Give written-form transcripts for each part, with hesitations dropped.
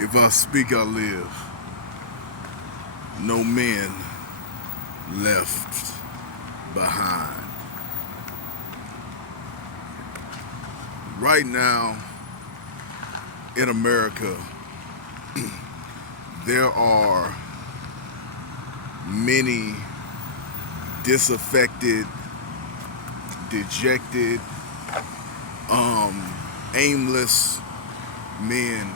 If I speak, I live. No men left behind. Right now in America, there are many disaffected, dejected, aimless men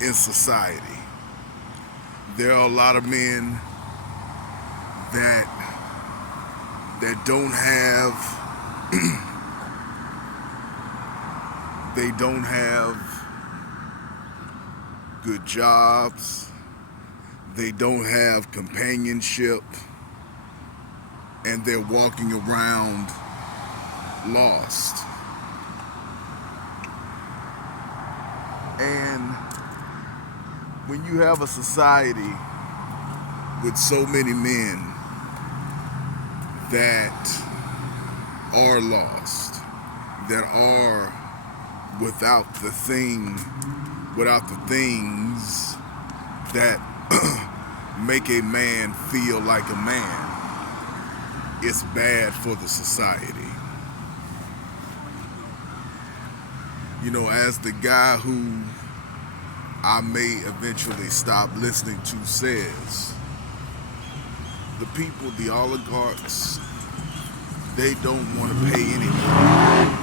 in society. There are a lot of men that don't have they don't have good jobs, they don't have companionship, and they're walking around lost. And when you have a society with so many men that are lost, that are without the things that make a man feel like a man, it's bad for the society. You know, as the guy who I may eventually stop listening to says, the people, the oligarchs, they don't want to pay anybody.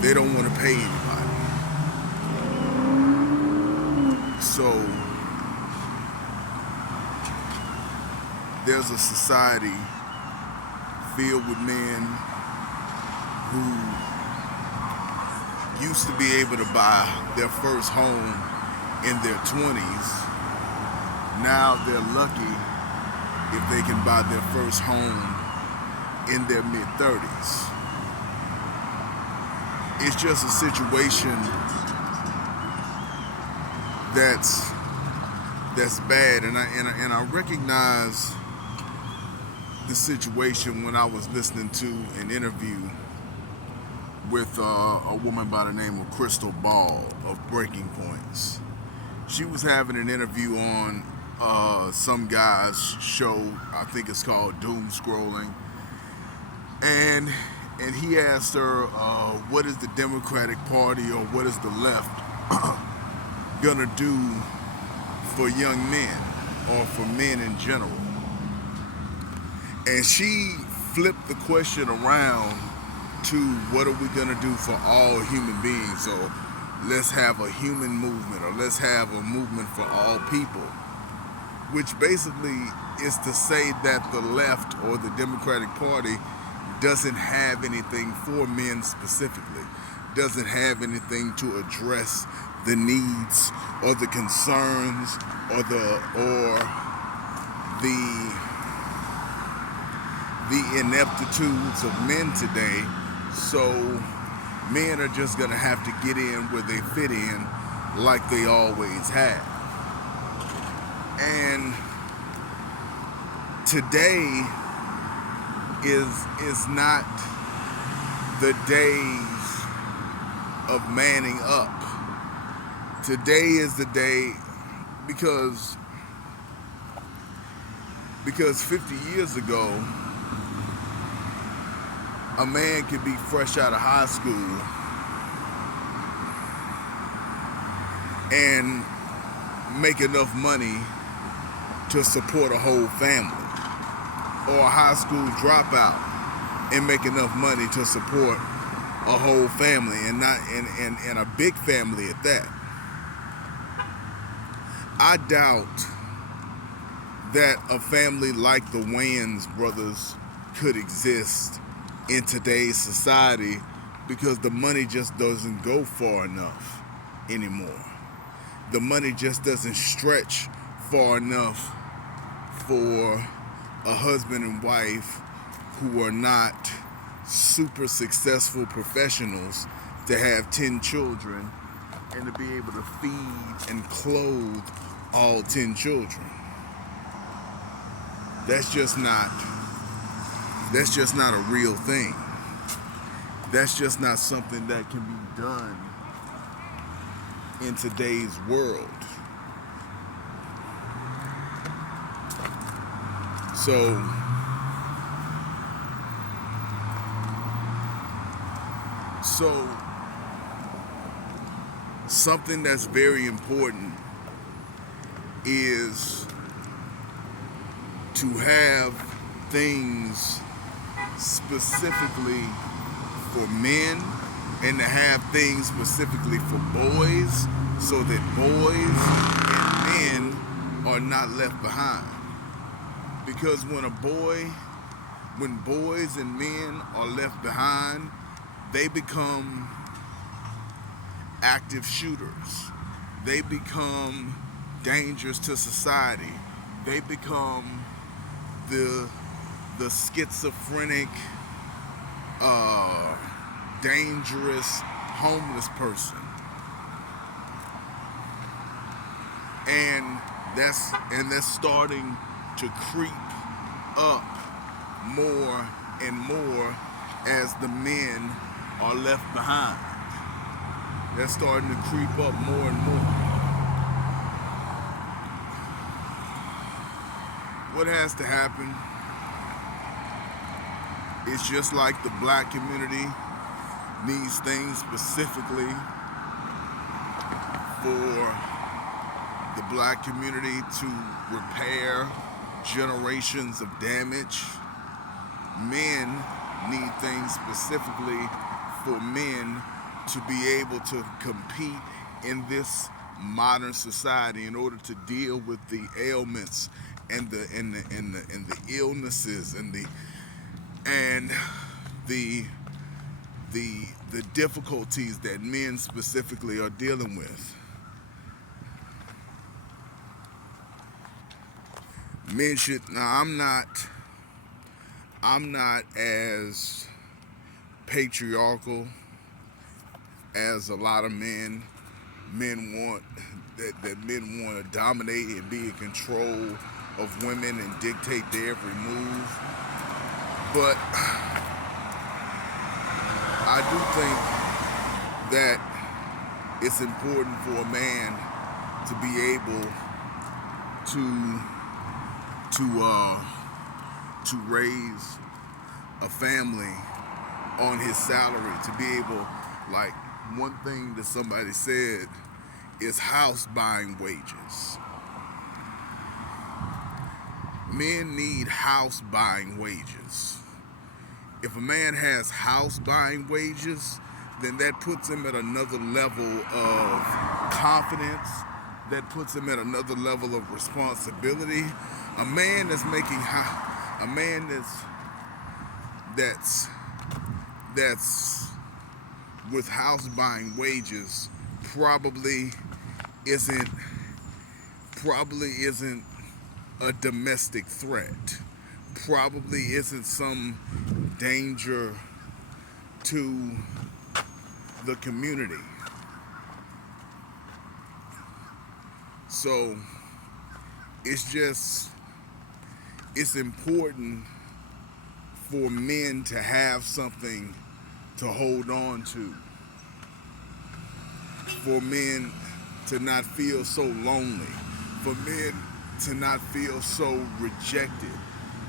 They don't want to pay anybody. So there's a society filled with men who used to be able to buy their first home in their 20s. Now they're lucky if they can buy their first home in their mid-30s. It's just a situation that's bad, and I recognize the situation when I was listening to an interview with a woman by the name of Crystal Ball of Breaking Points. She was having an interview on some guy's show, I think it's called Doom Scrolling, and he asked her, what is the Democratic Party or what is the left gonna do for young men or for men in general? And she flipped the question around to what are we gonna do for all human beings? So let's have a human movement, or let's have a movement for all people, which basically is to say that the left or the Democratic Party doesn't have anything for men specifically, doesn't have anything to address the needs or the concerns or the ineptitudes of men today. So men are just gonna have to get in where they fit in, like they always have. And today is not the days of manning up. Today is the day because 50 years ago, a man could be fresh out of high school and make enough money to support a whole family, or a high school dropout and make enough money to support a whole family, and not and a big family at that. I doubt that a family like the Wayans brothers could exist in today's society, because the money just doesn't go far enough anymore. The money just doesn't stretch far enough for a husband and wife who are not super successful professionals to have 10 children and to be able to feed and clothe all 10 children. That's just not a real thing. That's just not something that can be done in today's world. So something that's very important is to have things specifically for men and to have things specifically for boys so that boys and men are not left behind. Because when boys and men are left behind, they become active shooters. They become dangerous to society. They become the schizophrenic, dangerous homeless person. And that's starting to creep up more and more as the men are left behind. That's starting to creep up more and more. What has to happen is just like the black community needs things specifically for the black community to repair generations of damage. Men need things specifically for men to be able to compete in this modern society in order to deal with the ailments and the illnesses and the difficulties that men specifically are dealing with. Men should now I'm not as patriarchal as a lot of men. Men want to dominate and be in control of women and dictate their every move. But I do think that it's important for a man to be able to raise a family on his salary, to be able, like, one thing that somebody said is house buying wages. Men need house buying wages. If a man has house buying wages, then that puts him at another level of confidence. That puts him at another level of responsibility. A man that's making a man that's with house buying wages probably isn't a domestic threat. Probably isn't some danger to the community. So it's important for men to have something to hold on to. For men to not feel so lonely. For men to not feel so rejected.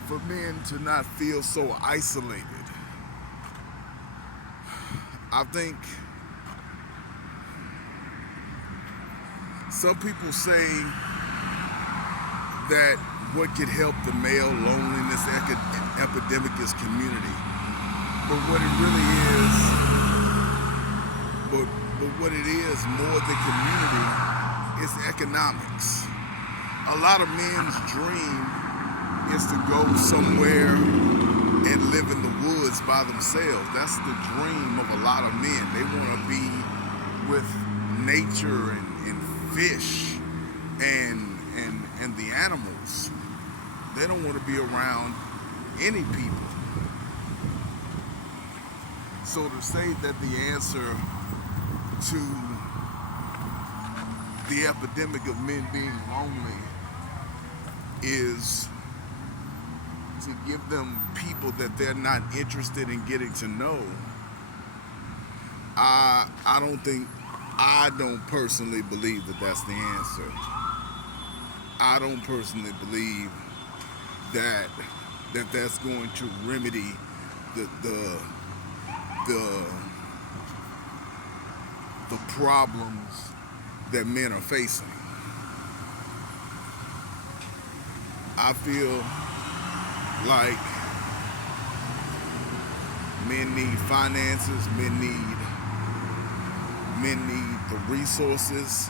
For men to not feel so isolated. I think some people say that what could help the male loneliness epidemic is community. But what it really is, but what it is more than community is economics. A lot of men's dream is to go somewhere and live in the woods by themselves. That's the dream of a lot of men. They want to be with nature and fish and the animals. They don't want to be around any people. So to say that the answer to the epidemic of men being lonely is to give them people that they're not interested in getting to know, I don't think I don't personally believe that that's the answer. I don't personally believe that that's going to remedy the the the, the problems that men are facing. I feel like men need finances, men need the resources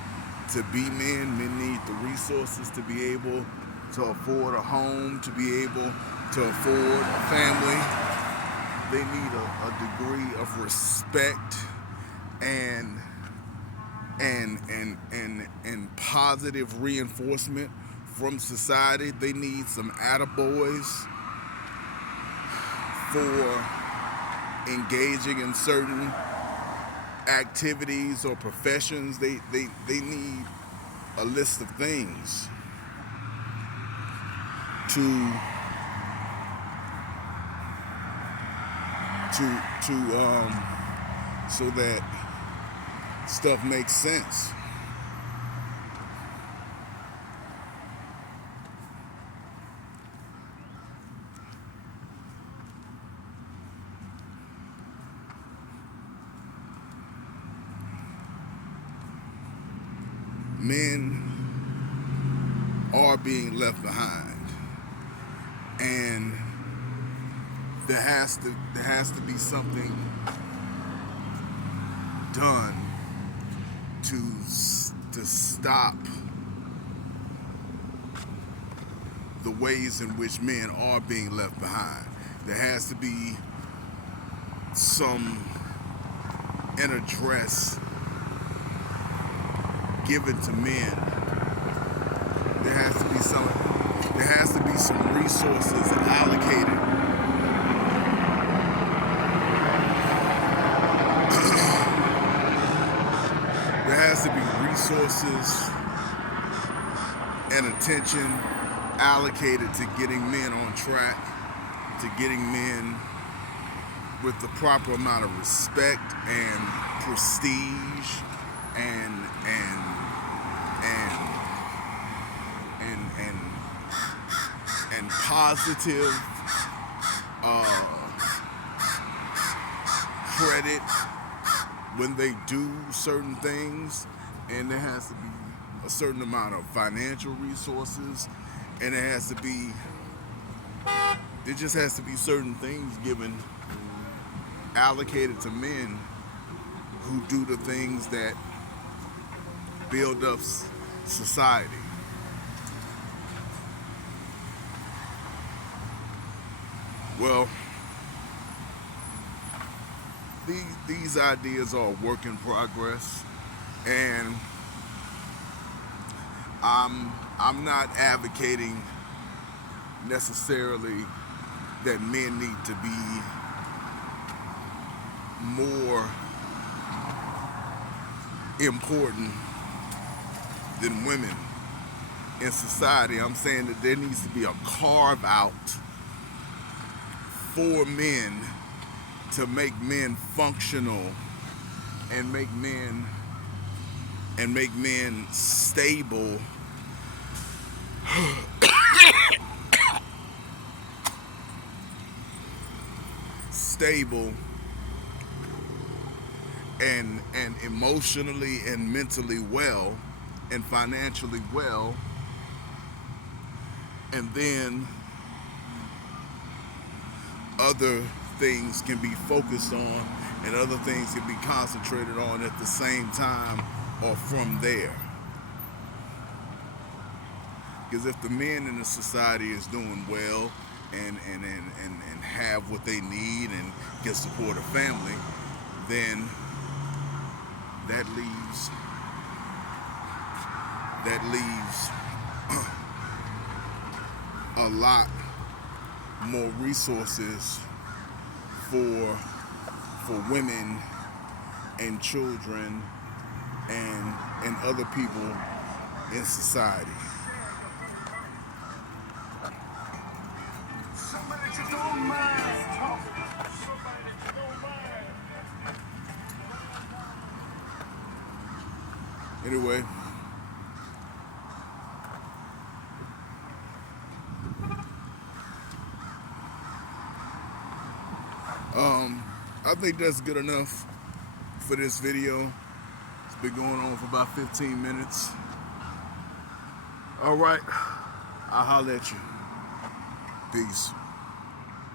to be men. Men need the resources to be able to afford a home, to be able to afford a family. They need a degree of respect and and positive reinforcement from society. They need some attaboys for engaging in certain activities or professions. They need a list of things to so that stuff makes sense. Men are being left behind, and there has to be something done to stop the ways in which men are being left behind. There has to be an address given to men. There has to be some resources allocated there has to be resources and attention allocated to getting men on track, to getting men with the proper amount of respect and prestige and positive credit when they do certain things. And there has to be a certain amount of financial resources, and there just has to be certain things given, allocated to men who do the things that build up society. Well, these ideas are a work in progress, and I'm not advocating necessarily that men need to be more important than women in society. I'm saying that there needs to be a carve out for men to make men functional and make men stable stable and emotionally and mentally well and financially well, and then other things can be focused on and other things can be concentrated on at the same time or from there. Because if the men in the society is doing well and have what they need and can support a family, then that leaves a lot more resources for women and children and other people in society. Anyway, I think that's good enough for this video. It's been going on for about 15 minutes. All right, I'll holler at you. Peace.